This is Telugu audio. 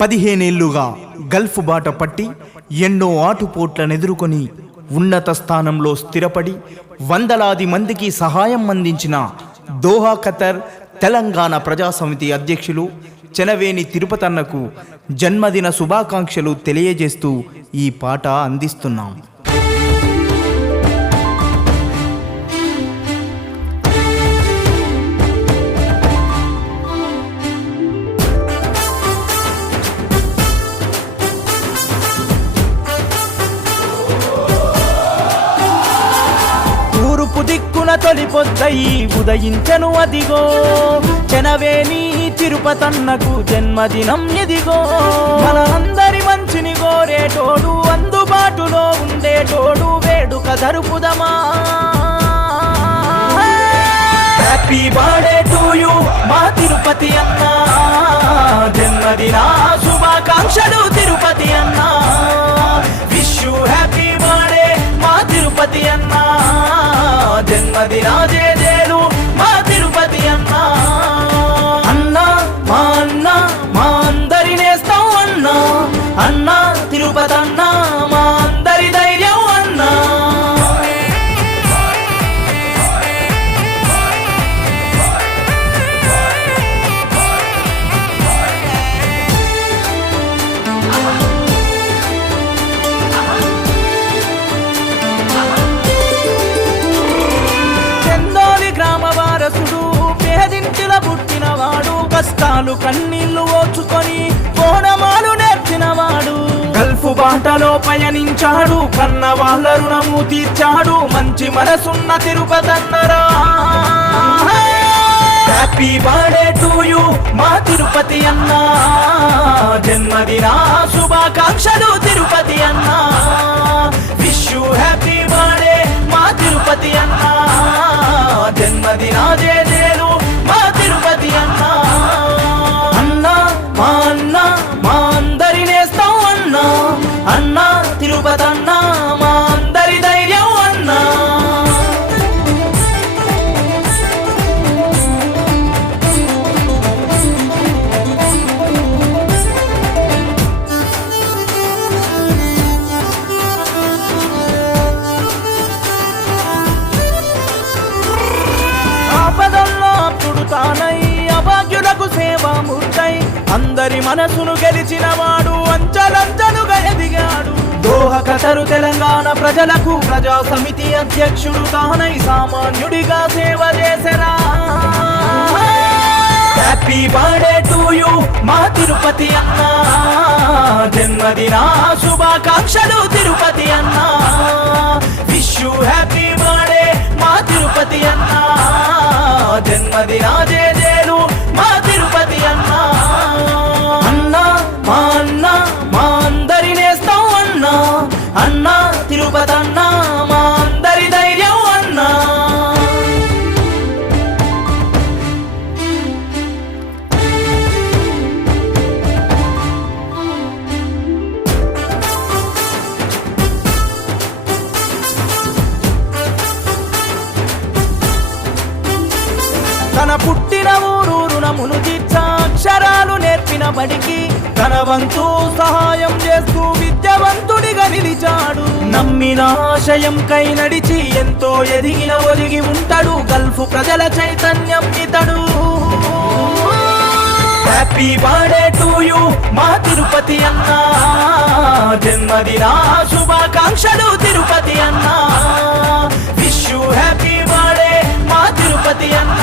15 ఏళ్లుగా గల్ఫ్ బాట పట్టి ఎన్నో ఆటుపోట్లను ఎదుర్కొని ఉన్నత స్థానంలో స్థిరపడి వందలాది మందికి సహాయం అందించిన దోహా ఖతర్ తెలంగాణ ప్రజాసమితి అధ్యక్షులు చెనవేని తిరుపతన్నకు జన్మదిన శుభాకాంక్షలు తెలియజేస్తూ ఈ పాట అందిస్తున్నాం. దిక్కున తొలి పొద్దై ఉదయించను అదిగో చెనవేని తిరుపతన్నకు జన్మదినం ఎదిగో. మన అందరి మంచిని కోరేటోడు, అందుబాటులో ఉండేటోడు, వేడుక జరుపుదమా. హ్యాపీ బర్త్డే టు యు మా తిరుపతి అన్న, జన్మదిన శుభాకాంక్షలు తిరుపతి అన్న. విష్ యు హ్యాపీ బర్త్డే మా తిరుపతి అన్న, జన్మదిన జేజేలు మా తిరుపతి అన్న. అన్న మా అన్న మా అందరి నేస్తాం అన్న, అన్న తిరుపతి అన్న మా అందరి ధైర్యం అన్న. పేదింటిల పుట్టినవాడు, కష్టాలు కన్నీళ్లు ఓచుకొని కోణమాలు నేర్చినవాడు. గల్ఫ్ బాటలో పయనించాడు, కన్న వాళ్ళ రుణము తీర్చాడు, మంచి మనసున్న తిరుపతన్నరా. హ్యాపీ బర్త్డే టు యు మా తిరుపతి అన్న, జన్మదిన శుభాకాంక్షలు తిరుపతి అన్న. విష్ యు హ్యాపీ బర్త్డే మా తిరుపతి అన్న, జన్మదిన జేజేలు మా తిరుపతి అన్న. అన్న మా అన్న మా అందరి నేస్తాం అన్న, అన్న తిరుపతి అన్న మా అందరి ధైర్యం అన్న. తానై అభాగ్యులకు సేవామూర్తై అందరి మనసును గెలిచినవాడు, అంచలంచలుగా ఎదిగాడు. దోహా ఖతరు తెలంగాణ ప్రజలకు ప్రజా సమితి అధ్యక్షుడు తానై సామాన్యుడిగా సేవ చేసరా. హ్యాపీ బర్త్డే టు యు మా తిరుపతి అన్న, జన్మదిన శుభాకాంక్షలు తిరుపతి అన్న. విష్ యు హ్యాపీ బర్త్డే మా తిరుపతి అన్న, జన్మదిన జేజేలు మా తిరుపతి అన్న. అన్న మా అన్న మా అందరి నేస్తాం అన్న, అన్న తిరుపతి అన్న మా అందరి ధైర్యం అన్న. తన పుట్టిన ఊరు రుణమును తీర్చా, అక్షరాలు నేర్పిన బడికి తన వంతు సహాయం చేస్తూ విద్యావంతుడిగా నిలిచాడు. నమ్మిన ఆశయం కై నడిచి ఎంతో ఎదిగిన ఒదిగి ఉంటాడు, గల్ఫ్ ప్రజల చైతన్యం ఇతడు. హ్యాపీ బర్త్డే టు యు మా తిరుపతి అన్న, జన్మదిన శుభాకాంక్షలు తిరుపతి అన్న. విష్ యు హ్యాపీ బర్త్డే మా తిరుపతి అన్న,